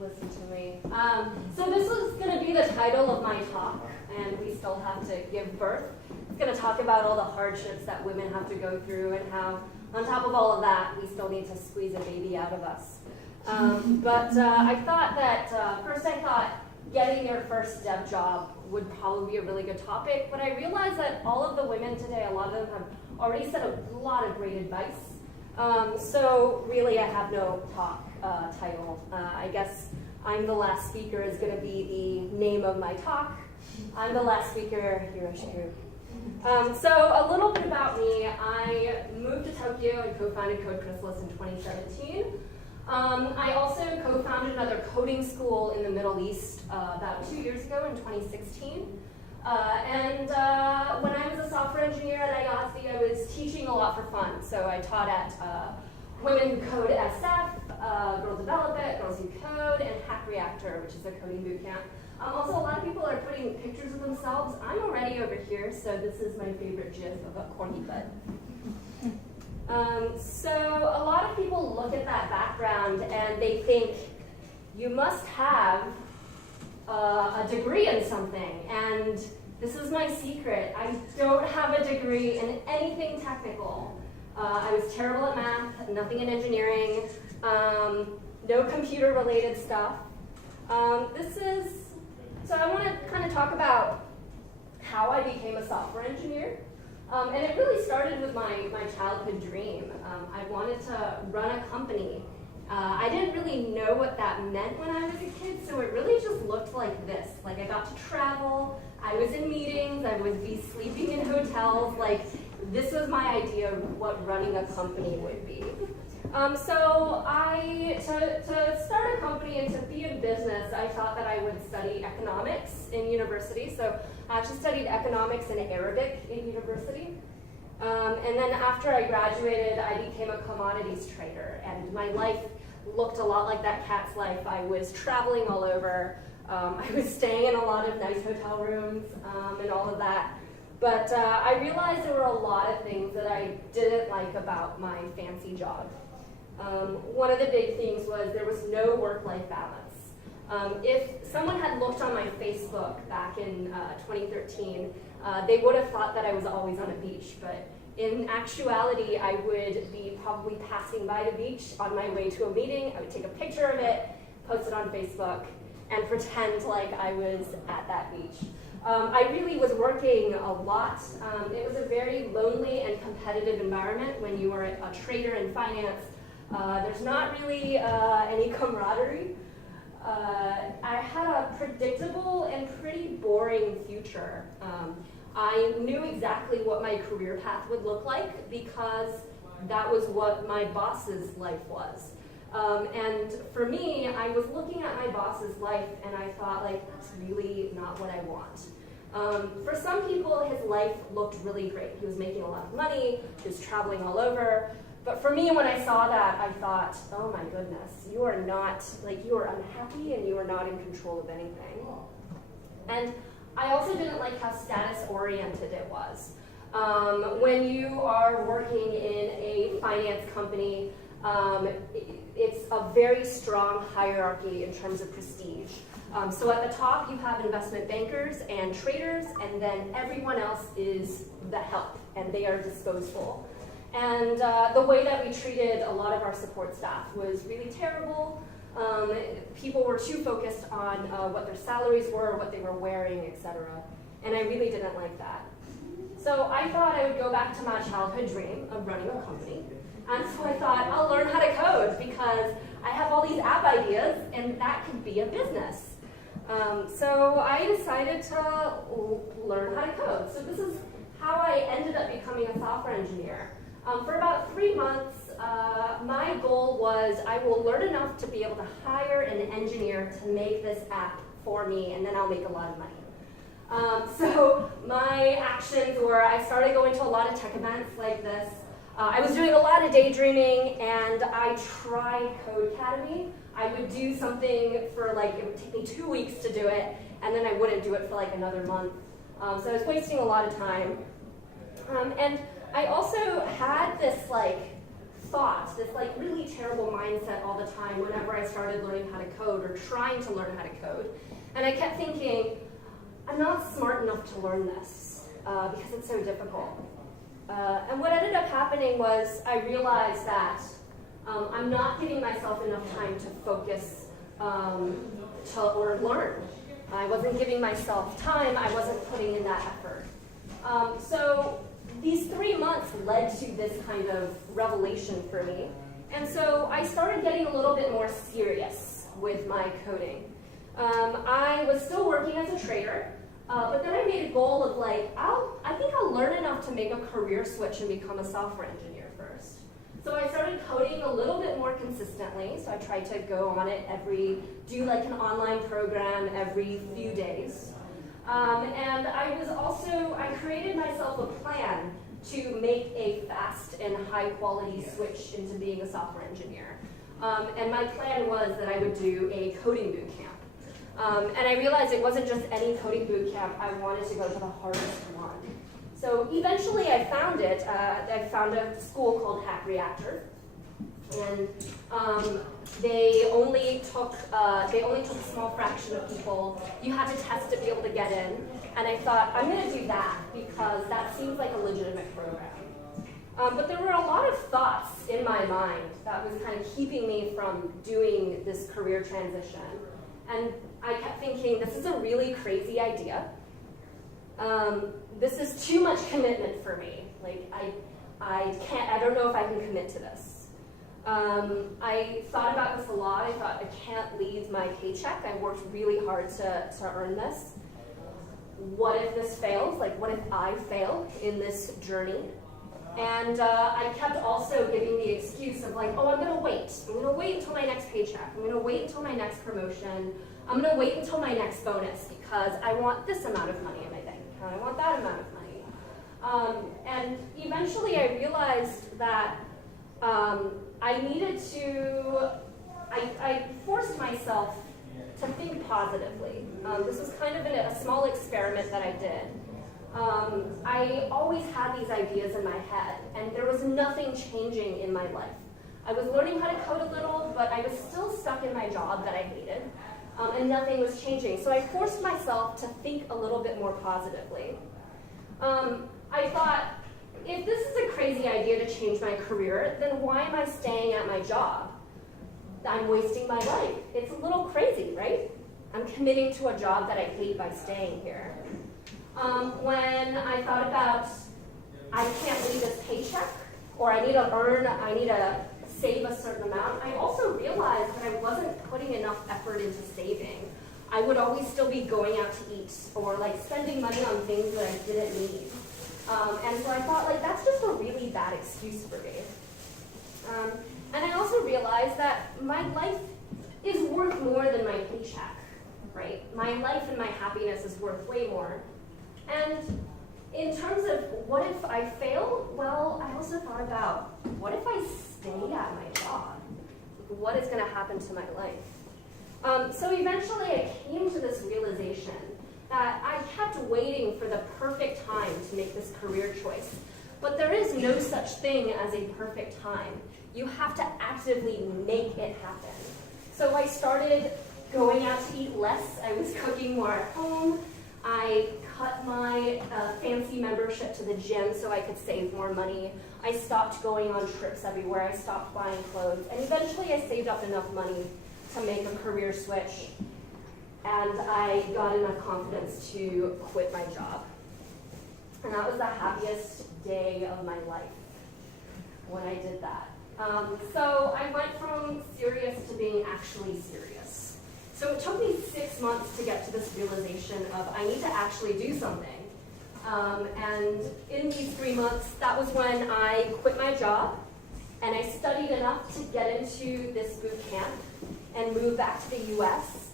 listen to me. So this is going to be the title of my talk, and we still have to give birth. It's going to talk about all the hardships that women have to go through and how, on top of all of that, we still need to squeeze a baby out of us. I thought that, first I thought getting your first dev job would probably be a really good topic, but I realized that all of the women today, a lot of them have already said a lot of great advice. So really I have no talk title. I guess I'm the last speaker is going to be the name of my talk. I'm the last speaker, Hiroshi. So a little bit about me. I moved to Tokyo and co-founded Code Chrysalis in 2017. I also co-founded another coding school in the Middle East about 2 years ago in 2016. When I was a software engineer at IASI, I was teaching a lot for fun. So I taught at Women Who Code SF, Girls Develop It, Girls Who Code, and Hack Reactor, which is a coding bootcamp. Also, a lot of people are putting pictures of themselves. I'm already over here, so this is my favorite gif of a corny butt. So a lot of people look at that background and they think, you must have a degree in something. And this is my secret. I don't have a degree in anything technical. I was terrible at math, nothing in engineering, no computer-related stuff. So I want to kind of talk about how I became a software engineer. And it really started with my childhood dream. I wanted to run a company. I didn't really know what that meant when I was a kid, so it really just looked like this. Like I got to travel, I was in meetings, I would be sleeping in hotels. Like this was my idea of what running a company would be. To start a company and to be in business, I thought that I would study economics in university. So I actually studied economics and Arabic in university. And then after I graduated, I became a commodities trader. And my life looked a lot like that cat's life. I was traveling all over. I was staying in a lot of nice hotel rooms and all of that. But I realized there were a lot of things that I didn't like about my fancy job. One of the big things was there was no work-life balance. If someone had looked on my Facebook back in 2013, they would have thought that I was always on a beach, but in actuality, I would be probably passing by the beach on my way to a meeting. I would take a picture of it, post it on Facebook, and pretend like I was at that beach. I really was working a lot. It was a very lonely and competitive environment when you were a trader in finance. There's not really any camaraderie. I had a predictable and pretty boring future. I knew exactly what my career path would look like because that was what my boss's life was. And for me, I was looking at my boss's life and I thought, like, that's really not what I want. For some people, his life looked really great. He was making a lot of money, he was traveling all over. But for me, when I saw that, I thought, oh my goodness, you are not, like, you are unhappy and you are not in control of anything. And I also didn't like how status-oriented it was. When you are working in a finance company, it's a very strong hierarchy in terms of prestige. So at the top, you have investment bankers and traders, and then everyone else is the help, and they are disposable. And the way that we treated a lot of our support staff was really terrible. People were too focused on what their salaries were, what they were wearing, etc. And I really didn't like that. So I thought I would go back to my childhood dream of running a company. And so I thought, I'll learn how to code because I have all these app ideas and that could be a business. So I decided to learn how to code. So this is how I ended up becoming a software engineer. For about 3 months, my goal was I will learn enough to be able to hire an engineer to make this app for me, and then I'll make a lot of money. So my actions were I started going to a lot of tech events like this. I was doing a lot of daydreaming, and I tried Code Academy. I would do something for like, it would take me 2 weeks to do it, and then I wouldn't do it for like another month. So I was wasting a lot of time. And I also had this like thought, this like really terrible mindset all the time whenever I started learning how to code or trying to learn how to code. And I kept thinking, I'm not smart enough to learn this because it's so difficult. And what ended up happening was I realized that I'm not giving myself enough time to focus or learn. I wasn't giving myself time, I wasn't putting in that effort. So these 3 months led to this kind of revelation for me. And so I started getting a little bit more serious with my coding. I was still working as a trader, but then I made a goal of like, I think I'll learn enough to make a career switch and become a software engineer first. So I started coding a little bit more consistently. So I tried to go on it do like an online program every few days. And I created myself a plan to make a fast and high quality switch into being a software engineer. And my plan was that I would do a coding boot camp. And I realized it wasn't just any coding boot camp, I wanted to go to the hardest one. So eventually I found it. I found a school called Hack Reactor. And they only took a small fraction of people. You had to test to be able to get in. And I thought, I'm going to do that because that seems like a legitimate program. But there were a lot of thoughts in my mind that was kind of keeping me from doing this career transition. And I kept thinking, this is a really crazy idea. This is too much commitment for me. Like, I don't know if I can commit to this. I thought about this a lot. I thought, I can't leave my paycheck. I worked really hard to earn this. What if this fails? Like, what if I fail in this journey? And I kept also giving the excuse of like, oh, I'm going to wait. I'm going to wait until my next paycheck. I'm going to wait until my next promotion. I'm going to wait until my next bonus because I want this amount of money in my bank account. I want that amount of money. And eventually I realized that I forced myself to think positively. This was kind of a small experiment that I did. I always had these ideas in my head, and there was nothing changing in my life. I was learning how to code a little, but I was still stuck in my job that I hated, and nothing was changing. So I forced myself to think a little bit more positively. I thought, if this is a crazy idea to change my career, then why am I staying at my job? I'm wasting my life. It's a little crazy, right? I'm committing to a job that I hate by staying here. When I thought about, I can't leave this paycheck, or I need to save a certain amount, I also realized that I wasn't putting enough effort into saving. I would always still be going out to eat, or like spending money on things that I didn't need. And so I thought, like, that's just a really bad excuse for me. And I also realized that my life is worth more than my paycheck, right? My life and my happiness is worth way more. And in terms of what if I fail, well, I also thought about what if I stay at my job? What is going to happen to my life? So eventually I came to this realization that I kept waiting for the perfect time to make this career choice. But there is no such thing as a perfect time. You have to actively make it happen. So I started going out to eat less. I was cooking more at home. I cut my fancy membership to the gym so I could save more money. I stopped going on trips everywhere. I stopped buying clothes. And eventually I saved up enough money to make a career switch. And I got enough confidence to quit my job. And that was the happiest day of my life when I did that. So I went from serious to being actually serious. So it took me 6 months to get to this realization of I need to actually do something. And in these 3 months, that was when I quit my job and I studied enough to get into this boot camp and move back to the US.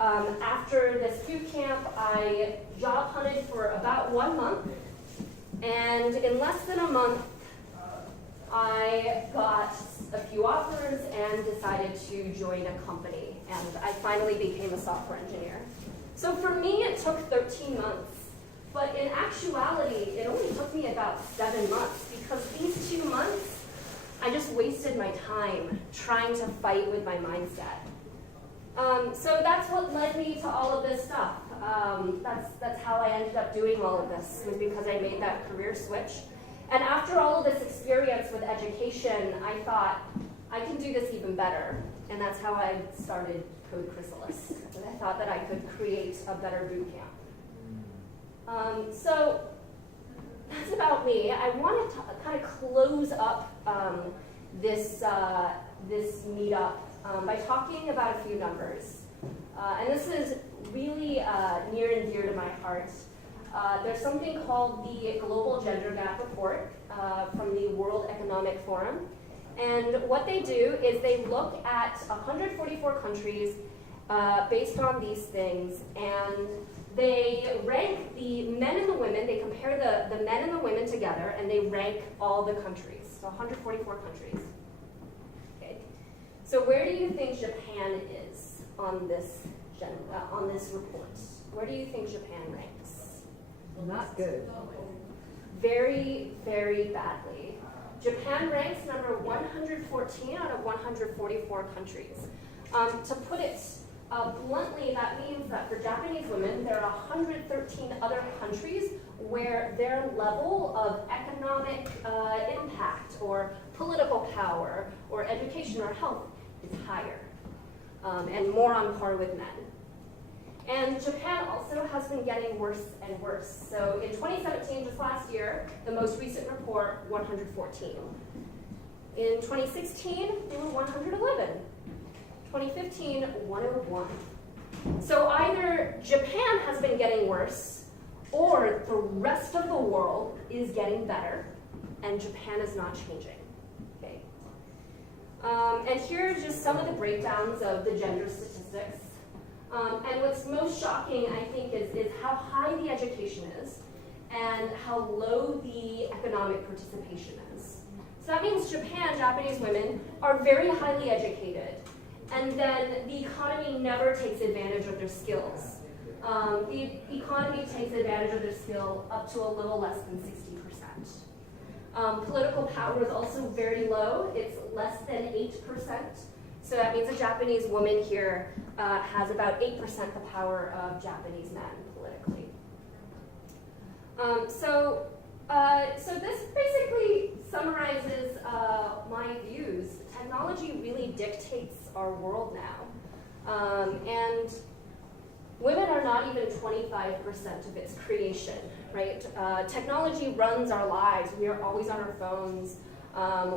After this boot camp, I job hunted for about 1 month. And in less than a month, I got a few offers and decided to join a company. And I finally became a software engineer. So for me, it took 13 months. But in actuality, it only took me about 7 months because these 2 months, I just wasted my time trying to fight with my mindset. So that's what led me to all of this stuff. That's how I ended up doing all of this, was because I made that career switch. And after all of this experience with education, I thought, I can do this even better. And that's how I started Code Chrysalis. And I thought that I could create a better boot camp. So that's about me. I wanted to kind of close up this meetup by talking about a few numbers. And this is really near and dear to my heart. There's something called the Global Gender Gap Report from the World Economic Forum. And what they do is they look at 144 countries based on these things, and they rank the men and the women. They compare the men and the women together, and they rank all the countries, so 144 countries. Okay. So where do you think Japan is on this report? Where do you think Japan ranks? Not good. Very, very badly. Japan ranks number 114 out of 144 countries. To put it bluntly, that means that for Japanese women, there are 113 other countries where their level of economic impact or political power or education or health is higher and more on par with men. And Japan also has been getting worse and worse. So in 2017, just last year, the most recent report, 114. In 2016, they were 111. 2015, 101. So either Japan has been getting worse, or the rest of the world is getting better, and Japan is not changing. Okay. And here are just some of the breakdowns of the gender statistics. And what's most shocking, I think, is how high the education is and how low the economic participation is. So that means Japanese women are very highly educated, and then the economy never takes advantage of their skills. The economy takes advantage of their skill up to a little less than 60%. Political power is also very low. It's less than 8%. So that means a Japanese woman here has about 8% the power of Japanese men politically. So this basically summarizes my views. Technology really dictates our world now. And women are not even 25% of its creation, right? Technology runs our lives. We are always on our phones.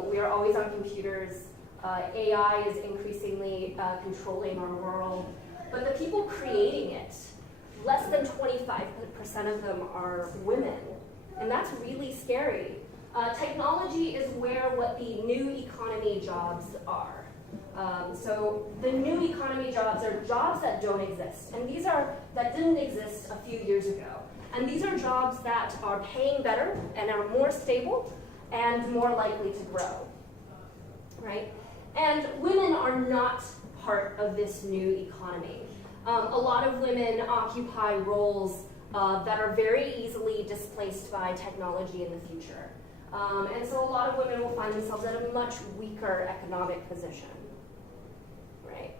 We are always on computers. AI is increasingly controlling our world, but the people creating it, less than 25% of them are women, and that's really scary. Technology is where what the new economy jobs are. So the new economy jobs are jobs that don't exist, and that didn't exist a few years ago. And these are jobs that are paying better and are more stable and more likely to grow, right? And women are not part of this new economy. A lot of women occupy roles that are very easily displaced by technology in the future. And so a lot of women will find themselves at a much weaker economic position, right?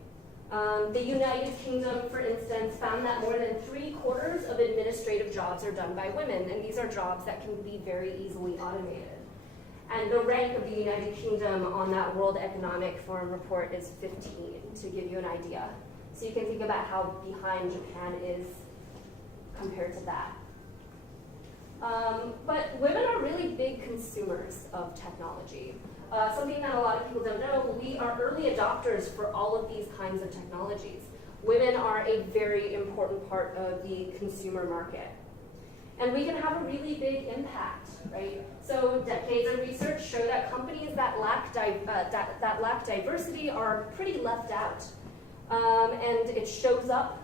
The United Kingdom, for instance, found that more than 3/4 of administrative jobs are done by women, and these are jobs that can be very easily automated. And the rank of the United Kingdom on that World Economic Forum report is 15, to give you an idea. So you can think about how behind Japan is compared to that. But women are really big consumers of technology. Something that a lot of people don't know, we are early adopters for all of these kinds of technologies. Women are a very important part of the consumer market. And we can have a really big impact, right? So decades of research show that companies that lack diversity are pretty left out. And it shows up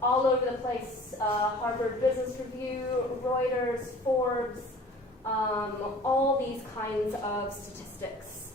all over the place. Harvard Business Review, Reuters, Forbes, all these kinds of statistics.